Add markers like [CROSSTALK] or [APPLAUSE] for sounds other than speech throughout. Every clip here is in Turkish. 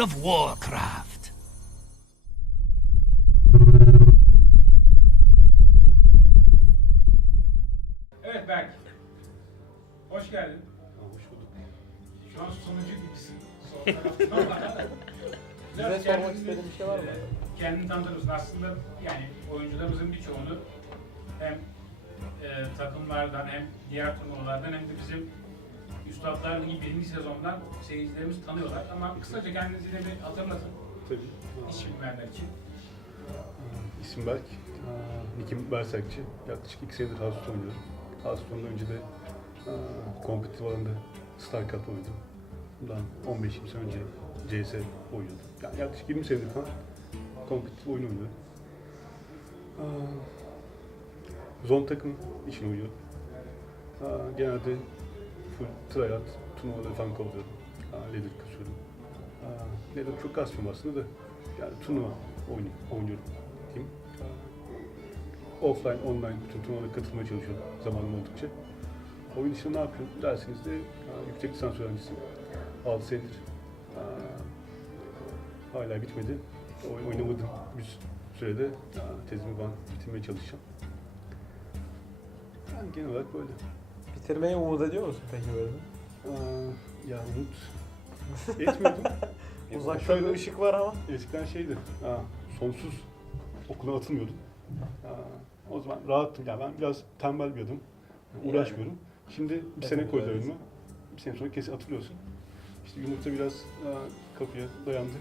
Of Warcraft. Evet Berk. Hoş geldin. Hoş bulduk. Şu an sonucu gibisin. Sol tarafta. Bize sormak kendini, istediğin bir şey var mı? Kendini tanıtır mısın? Aslında yani oyuncularımızın birçoğunu hem e, takımlardan hem diğer turnuvalardan hem de bizim Üstadlar Ligi birinci sezondan seyircilerimiz tanıyorlar. Ama kısaca kendinizi de bir hatırlatın. Tabii. Hiç bilmeyenler için. İsim Berk. Nikim Bersakçı. Yaklaşık 2 senedir Hearthstone oynuyorum. Hearthstone'dan önce de aa, kompetitif alanda StarCraft oynadım. Bundan 15-20 sene önce CS oynuyordum. Yani yaklaşık 20 senedir falan kompetitif oyun oynuyorum. Aa, zone takım için oynuyorum. Genelde full tryout, turnuvaları falan kovalıyorum. Aa, Ladder kasıyorum. Aa, Ladder çok kasmıyorum aslında da yani turnuva oynuyorum, oynuyorum diyeyim. Offline, online bütün turnuvalara katılmaya çalışıyorum zamanım oldukça. Oyun dışında ne yapıyorum derseniz de yüksek lisans öğrencisiyim. 6 senedir. Aa, hala bitmedi. Oyun oynamadım bir sürede aa, tezimi falan bitirmeye çalışacağım. Yani genel olarak böyle. Bitirmeyi umut ediyor musun peki böyle? Aa, ya umut etmiyordum. Uzakta Şöyle- bir ışık var ama. Eskiden şeydi, ha, sonsuz okula atılmıyordum. Ha, o zaman rahattım. Yani ben biraz tembel bir adamım. Uğraşmıyorum. Şimdi bir sene koydu öyleyiz. önüme. Bir sene sonra kesin atılıyorsun. İşte yumurta biraz ha, kapıya dayandı.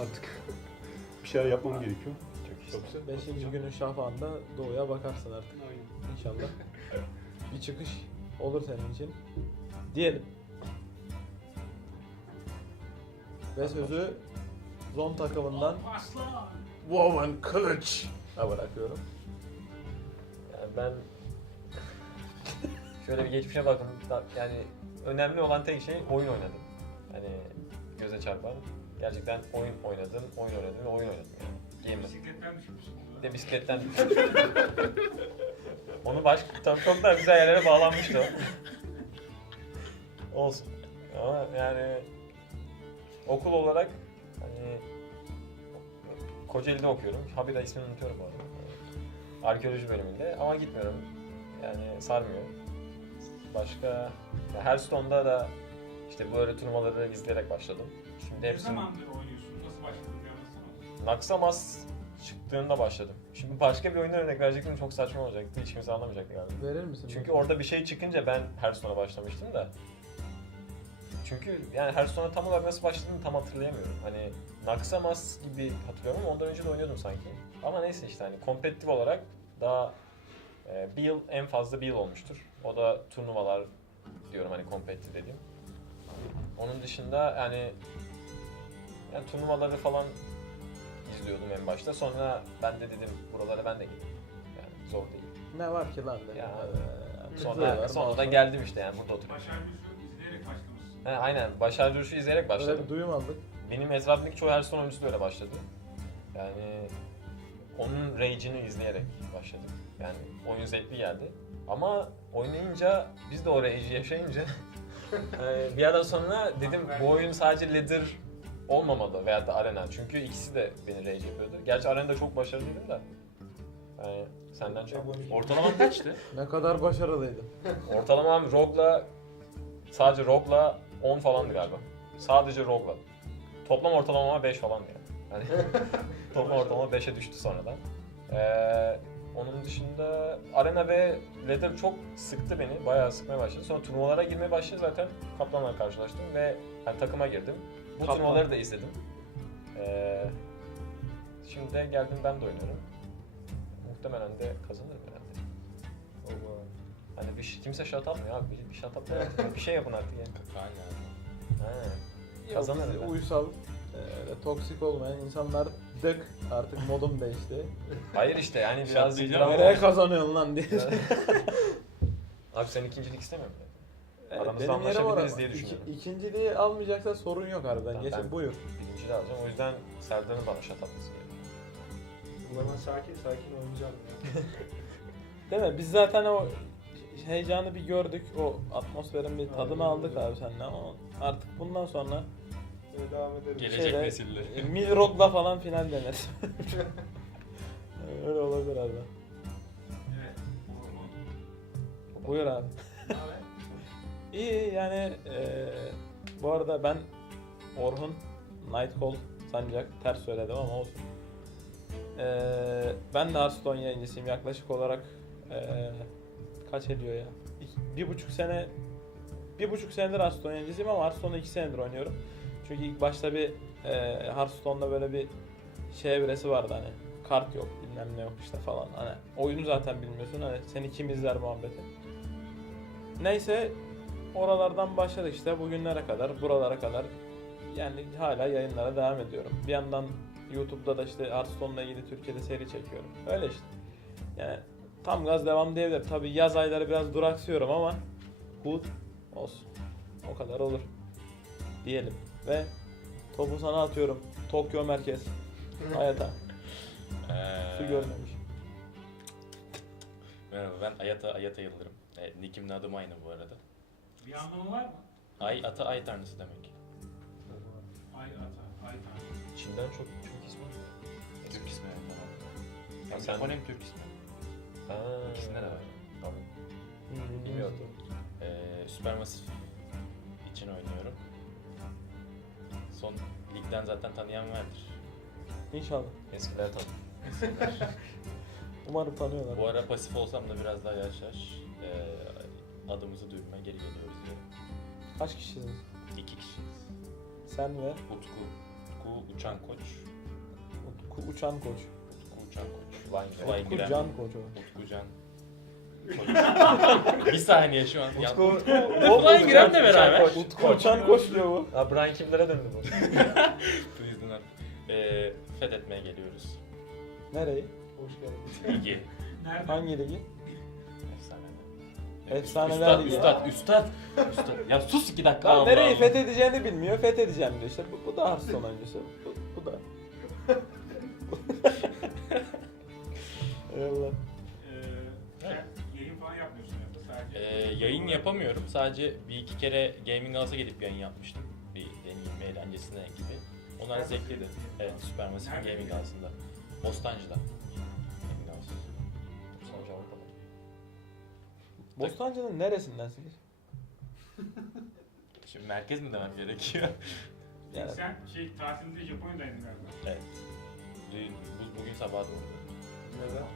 Artık [LAUGHS] bir şeyler yapmam gerekiyor. Yoksa... Beşinci günün şafağında doğuya bakarsın artık Aynen. inşallah. [LAUGHS] bir çıkış olur senin için. Diyelim. Ve sözü Zon takımından! Woman Kılıç bırakıyorum. Yani ben şöyle bir geçmişe bakın. Yani önemli olan tek şey oyun oynadım. Hani göze çarpan. Gerçekten oyun oynadım, oyun oynadım ve oyun oynadım yani. Gamer. Bisikletten düşmüşsün. De bisikletten düştüm. [LAUGHS] Onu baş, tam çok daha güzel yerlere bağlanmıştı o. Olsun. Ama yani okul olarak hani Kocaeli'de okuyorum. Habire ismini unutuyorum bu arada. Arkeoloji bölümünde ama gitmiyorum. Yani sarmıyor. Başka ya Hearthstone'da da işte böyle turnuvaları izleyerek başladım. Şimdi Ne hepsini zamandır oynuyorsun? Nasıl başladın? Naksamas çıktığında başladım. Şimdi başka bir oyundan örnek verecektim çok saçma olacaktı. Hiç kimse anlamayacaktı galiba. Verir misin? Çünkü orada bir şey çıkınca ben Hearthstone'a başlamıştım da. Çünkü yani Hearthstone'a tam olarak nasıl başladığımı tam hatırlayamıyorum. Hani Naksamas gibi hatırlıyorum ama ondan önce de oynuyordum sanki. Ama neyse işte hani kompetitif olarak daha e, bir yıl en fazla bir yıl olmuştur. O da turnuvalar diyorum hani kompetitif dediğim. Onun dışında yani yani turnuvaları falan izliyordum en başta. Sonra ben de dedim buralara ben de gideyim. Yani zor değil. Ne var ki lan dedim. Ya, Ee, Sonra, tıklıyorlar, sonra da mouse'a. geldim işte yani burada oturuyorum. Başar Yusuf izleyerek başlamışsın. He, aynen. Başar Duruş'u izleyerek Öyle başladım. bir duyum aldık. Benim etrafımdaki çoğu Hearthstone oyuncusu da öyle başladı. Yani onun rage'ini izleyerek başladık. Yani oyun zevkli geldi. Ama oynayınca, biz de o rage'i yaşayınca [LAUGHS] [LAUGHS] e, bir yerden sonra dedim bu oyun sadece ladder olmamalı veya da arena. Çünkü ikisi de beni rage yapıyordu. Gerçi arenada çok başarılıydım da. Yani senden çok. Ortalaman [LAUGHS] kaçtı? Ne kadar başarılıydın. Ortalamam Rogue'la sadece Rogue'la 10 falandı galiba. Sadece Rogue'la. Toplam ortalamama 5 falandı yani. Hani [LAUGHS] toplam ortalama 5'e düştü sonradan. Ee, onun dışında Arena ve Ladder çok sıktı beni. Bayağı sıkmaya başladı. Sonra turnuvalara girmeye başladı zaten. Kaplan'la karşılaştım ve hani takıma girdim. Bu Kaplan. turnuvaları da izledim. Ee, şimdi de geldim ben de oynuyorum. Muhtemelen de kazanırım herhalde. Hani bir şey- kimse shut mı ya? Bir, bir shut up yapın. bir şey yapın artık yani. He. Yok, Kazanırım biz ben. uysal, e, toksik olmayan insanlar dık. Artık modum değişti. Hayır işte yani biraz Shutlayacağım. drama- Nereye kazanıyorsun lan diye. [LAUGHS] Abi sen ikincilik istemiyor musun? Evet, Aramızda benim yerim anlaşabiliriz diye İki, düşünüyorum. ikinciliği almayacaksa sorun yok harbiden. Tamam, Geçin ben- buyur. Birinci de alacağım. O yüzden Serdar'ın bana shut up'ması gerekiyor. Ulan sakin sakin oynayacağım. [LAUGHS] Değil mi? Biz zaten o heyecanı bir gördük. O atmosferin bir tadını aldık abi seninle ama artık bundan sonra devam edelim. Gelecek Şeyde, nesiller. e, Milrock'la falan final dener. [LAUGHS] Öyle olabilir abi. Evet. Buyur abi. İyi yani eee, bu arada ben Orhun Nightcall Sancak ters söyledim ama olsun. Eee, ben de Hearthstone yayıncısıyım yaklaşık olarak eee, kaç ediyor ya? İki- bir buçuk sene bir buçuk senedir Hearthstone yayıncısıyım ama Hearthstone'da iki senedir oynuyorum. Çünkü ilk başta bir eee Hearthstone'da böyle bir şey evresi vardı hani kart yok bilmem ne yok işte falan hani oyunu zaten bilmiyorsun hani seni kim izler muhabbeti. Neyse oralardan başladık işte bugünlere kadar, buralara kadar. Yani hala yayınlara devam ediyorum. Bir yandan YouTube'da da işte Hearthstone'la ilgili Türkiye'de seri çekiyorum. Öyle işte. Yani tam gaz devam diyebilirim. Tabii yaz ayları biraz duraksıyorum ama Hood olsun. O kadar olur. Diyelim. Ve topu sana atıyorum. Tokyo merkez. [LAUGHS] Hayata. Ee, Su görmemiş. Merhaba ben Ayata Ayata Yıldırım. E, Nickimle adım aynı bu arada. Bir anlamı var mı? Ay ata ay tanrısı demek. Ay ata, ay tanrı. Çin'den çok Türk ismi. Türk ismi yani. Ha, Hem sen- Japon hem Türk ismi. Ha. İkisinde de var. Tamam. Hı, Bilmiyordum. Ee, Supermassive için oynuyorum. Son ligden zaten tanıyan vardır. İnşallah. Eskiler tabii. [LAUGHS] Umarım tanıyorlar. Bu ara pasif olsam da biraz daha yaş yaş ee, adımızı duyurmaya geri geliyoruz diye. Kaç kişisiniz? İki kişiyiz. Sen ve Utku, Utku Uçan Koç. Utku Uçan Koç. Utku Uçan Koç. Vay be. Vay Utku giren. Can Koç o. Utku Can. bir saniye şu an. Ya, Utku, Utku Giren'le beraber. Utku Uçan Koç diyor bu. Ha Brian kimlere döndü bu? [LAUGHS] Please do not. Ee, fethetmeye geliyoruz. Nereyi? Hoş geldin. Ligi. Nerede? Hangi ligi? Efsane. Efsaneler üstad, Ligi. üstad, üstad, üstad. Ya sus iki dakika. Lan nereyi Allah. fethedeceğini bilmiyor, fethedeceğim diyor işte. Bu, bu da Hearthstone oyuncusu. Bu, bu da. [LAUGHS] Eyvallah. Ee, yayın falan yapmıyorsun ya da sadece. Ee, yayın yapamıyorum. Sadece bir iki kere Gaming House'a gidip yayın yapmıştım. Bir deneyim eğlencesine gibi. Onlar zevkliydi. Evet, Supermassive Nerede? Gaming House'ında. Bostancı'da. Bostancı'nın neresindensiniz? [LAUGHS] Şimdi merkez mi demem gerekiyor? [LAUGHS] Yani Sen şey tatilde Japonya'daydın galiba. evet. Dün, bu, bugün sabah doğru. Neden?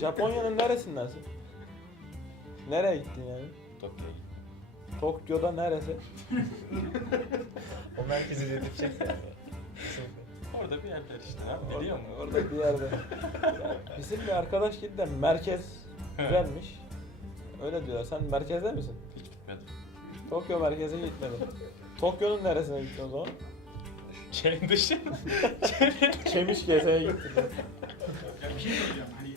Japonya'nın neresindensin? Nereye gittin yani? Tokyo'ya gittim. Tokyo'da neresi? [LAUGHS] O merkezi dedirtecek yani. Orada bir yerler işte. Ha, biliyor musun? Orada bir yerde. Bizim bir arkadaş gitti de merkez güzelmiş. Öyle diyor. Sen merkezde misin? Hiç gitmedim. Tokyo merkeze gitmedin. Tokyo'nun neresine gittin o zaman? Şey dışı. Çemişkese'ye gittin. Ya bir şey soracağım hani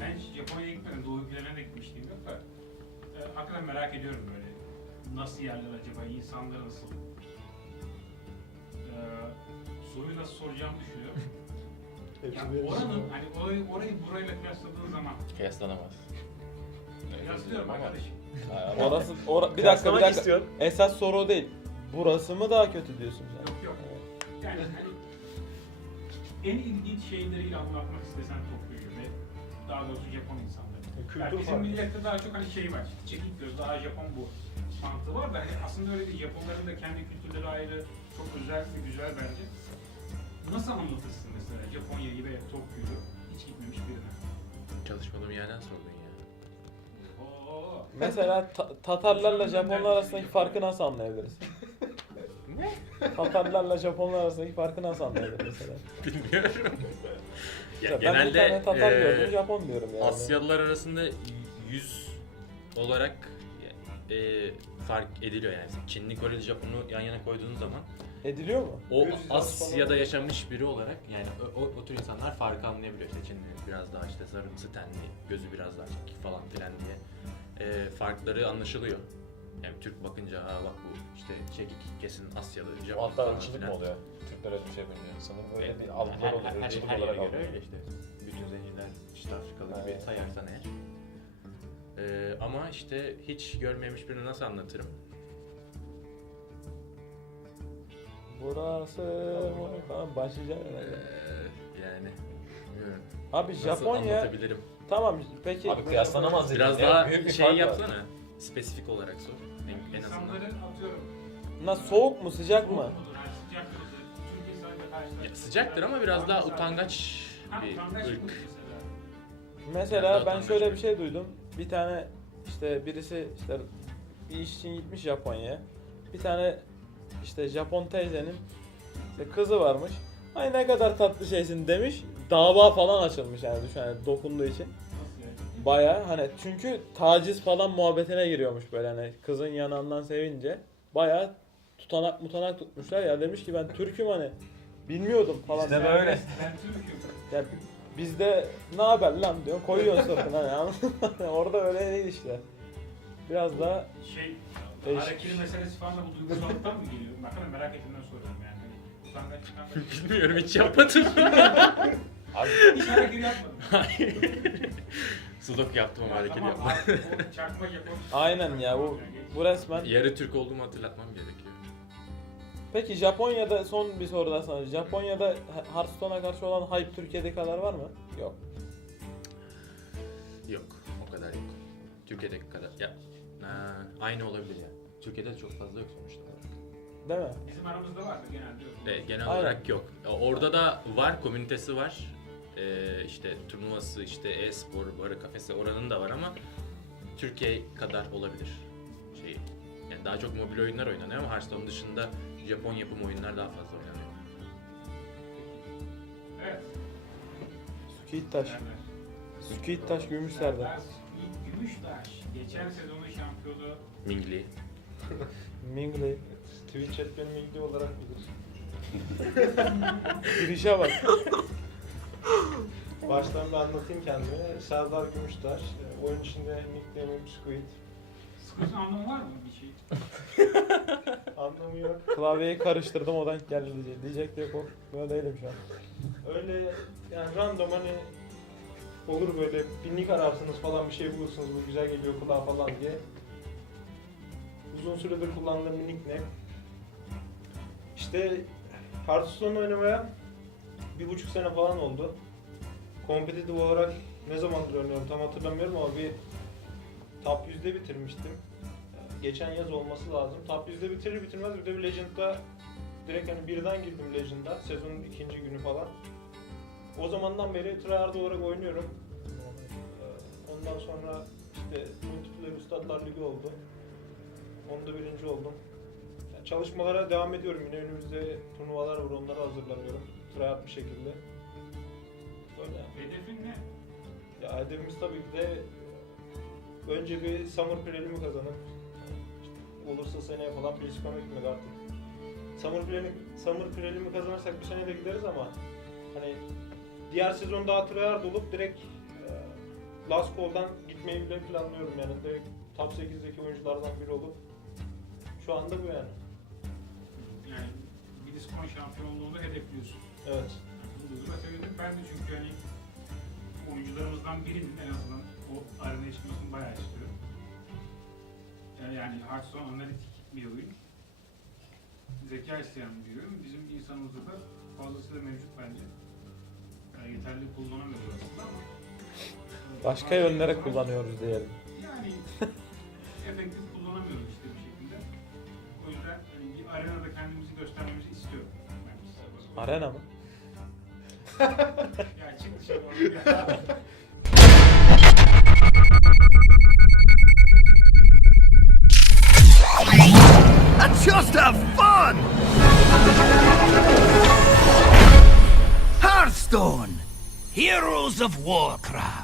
ben hiç Japonya'ya gitmedim, Doğu ülkelerine de gitmiştim yok da e, hakikaten merak ediyorum böyle nasıl yerler acaba, insanlar nasıl? E, soruyu nasıl soracağımı düşünüyorum. Hepsi Ya bir oranın hani orayı, orayı burayla kıyasladığın zaman Kıyaslanamaz. Kıyaslıyorum Ama- arkadaşım. Ha, ama- Orası, ora, bir dakika bir Kıyaslamak dakika. istiyorum. Esas soru o değil. Burası mı daha kötü diyorsun sen? Yok yok. Yani hani en ilginç şeyleriyle anlatmak istesen Tokyo'yu ve daha doğrusu Japon insanları. Kültür Yani bizim farkı. millette daha çok hani şey var, çekik göz, daha Japon bu mantığı var da hani aslında öyle değil. Japonların da kendi kültürleri ayrı, çok özel ve güzel bence. Nasıl anlatırsın mesela Japonya'yı ve Tokyo'yu hiç gitmemiş birine? Çalışmadığım yerden sordun ya. Mesela Ta- Tatarlarla Japonlar arasındaki farkı nasıl anlayabiliriz? Ne? Tatarlarla Japonlar arasındaki farkı nasıl anlayabiliriz mesela? Bilmiyorum. Mesela ben bir tane Tatar gördüm, Japon diyorum yani. Asyalılar arasında yüz olarak e, fark ediliyor yani. Çinli, Koreli, Japon'u yan yana koyduğun zaman Ediliyor mu? o Yüz yüz Asya'da falan. yaşamış biri olarak yani o, o, o tür insanlar farkı anlayabiliyor. İşte Çinli biraz daha işte sarımsı tenli, gözü biraz daha çekik falan filan diye e, farkları anlaşılıyor. Yani Türk bakınca ha bak bu işte çekik kesin Asyalı, Japon Hatta falan ırkçılık filan. mı oluyor? Türkler öyle bir şey bilmiyor. Sanırım öyle Evet, bir her- algılar her- oluyor. Her, Irkçılık her olarak yere göre algılıyor. öyle işte. Bütün zenciler işte Afrikalı gibi sayarsan eğer. Ee, ama işte hiç görmemiş birini nasıl anlatırım? Burası falan başlayacak Ee, herhalde. yani bilmiyorum. Abi Nasıl Japonya anlatabilirim? Tamam peki Abi kıyaslanamaz dedim Biraz ya. daha Büyük bir şey fark var. yapsana. Spesifik olarak sor. En, en azından. Nasıl soğuk mu sıcak mı? Ya sıcaktır ama biraz daha utangaç bir ırk. mesela? Ben şöyle bir- bir şey duydum. Bir tane işte birisi işte bir iş için gitmiş Japonya'ya. Bir tane işte Japon teyzenin işte kızı varmış. Ay ne kadar tatlı şeysin demiş. Dava falan açılmış yani düşün hani dokunduğu için. Yani? Baya hani çünkü taciz falan muhabbetine giriyormuş böyle hani kızın yanağından sevince. Baya tutanak mutanak tutmuşlar ya demiş ki ben Türk'üm hani bilmiyordum falan. Bizde böyle. Ben Türk'üm. Ya bizde ne haber lan diyor koyuyorsun sırtına hani? [LAUGHS] Orada öyle değil işte. Biraz daha Şey, Değişik. harekeli meselesi falan da bu duygusallıktan mı geliyor? Bakın merak ettiğimden soruyorum yani. Hani utangaç çıkan [LAUGHS] Bilmiyorum hiç yapmadım. [LAUGHS] Abi [LAUGHS] Hiç hareketi yapmadım. Sudoku yaptım ama hareket Tamam, yapmadım. abi, o çakma Japon. aynen ya bu bu resmen. Yarı Türk olduğumu hatırlatmam gerekiyor. Peki Japonya'da son bir soru daha sana. Japonya'da Hearthstone'a karşı olan hype Türkiye'de kadar var mı? Yok. Yok. O kadar yok. Türkiye'deki kadar. Ya ha, aynı olabilir ya. Türkiye'de çok fazla yok sonuçta. Değil mi? Bizim aramızda vardı genelde. yok. E, genel Aynen. olarak yok. E, Orada da var, komünitesi var. E, işte turnuvası, işte e-spor, barı, kafesi oranın da var ama Türkiye kadar olabilir. Şey, yani daha çok mobil oyunlar oynanıyor ama Hearthstone dışında Japon yapım oyunlar daha fazla oynanıyor. Evet. Sukiyitaş. Nerede? Sukiyitaş Gümüşler'de. Serdar Yiğit Gümüştaş. Geçen sezonun şampiyonu. Mingli. [LAUGHS] Mingley. Twitch chat benim ilgili olarak bilir. [LAUGHS] Girişe bak. [LAUGHS] [GASPS] Baştan bir anlatayım kendimi. Serdar Gümüştaş. e, Oyun içinde nickname'im Squid. Sıkıntı anlamı var mı bir şey? [LAUGHS] Anlamı yok. Klavyeyi karıştırdım o denk geldi diyecek. Diyecek diye kork. Böyle değilim şu an. Öyle yani random hani olur böyle bir nick ararsınız falan bir şey bulursunuz bu güzel geliyor kulağa falan diye. Uzun süredir kullandığım bir nickname. İşte Hearthstone oynamaya bir buçuk sene falan oldu. Kompetitif olarak ne zamandır oynuyorum tam hatırlamıyorum ama bir top 100'de bitirmiştim. Geçen yaz olması lazım. Top 100'de bitirir bitirmez bir de bir Legend'da direkt hani birden girdim Legend'a sezonun ikinci günü falan. O zamandan beri tryhard olarak oynuyorum. Ondan sonra işte Multiplayer Üstadlar Ligi oldu. Onda birinci oldum. Yani çalışmalara devam ediyorum. Yine önümüzde turnuvalar var onlara hazırlanıyorum. Tryhard bir şekilde. Böyle. Hedefin ne? Ya hedefimiz tabii ki de önce bir Summer Prelimin'i kazanıp işte olursa seneye falan BlizzCon'a gitmek artık. Summer Prelimin'i Summer Prelimin'i kazanırsak bir sene de gideriz ama hani diğer sezon daha tryhard olup direkt e, Last Call'dan gitmeyi bile planlıyorum yani direkt top 8'deki oyunculardan biri olup şu anda bu yani. Yani BlizzCon şampiyonluğunu hedefliyorsun. Evet. Duyguda sevindim. Ben de çünkü hani oyuncularımızdan birinin en azından o arenaya çıkmasını bayağı istiyorum. Ee, Yani Hearthstone analitik bir oyun. Zeka isteyen bir oyun. Bizim insanımızda da fazlasıyla mevcut bence. Yani yeterli kullanamıyoruz aslında ama. Başka yönlere kullanıyoruz diyelim. Yani [LAUGHS] efektif kullanamıyoruz işte bir şekilde. O yüzden hani bir arenada kendimizi göstermemizi istiyorum. Ben. Arena mı? and just have fun! Hearthstone! Heroes of Warcraft!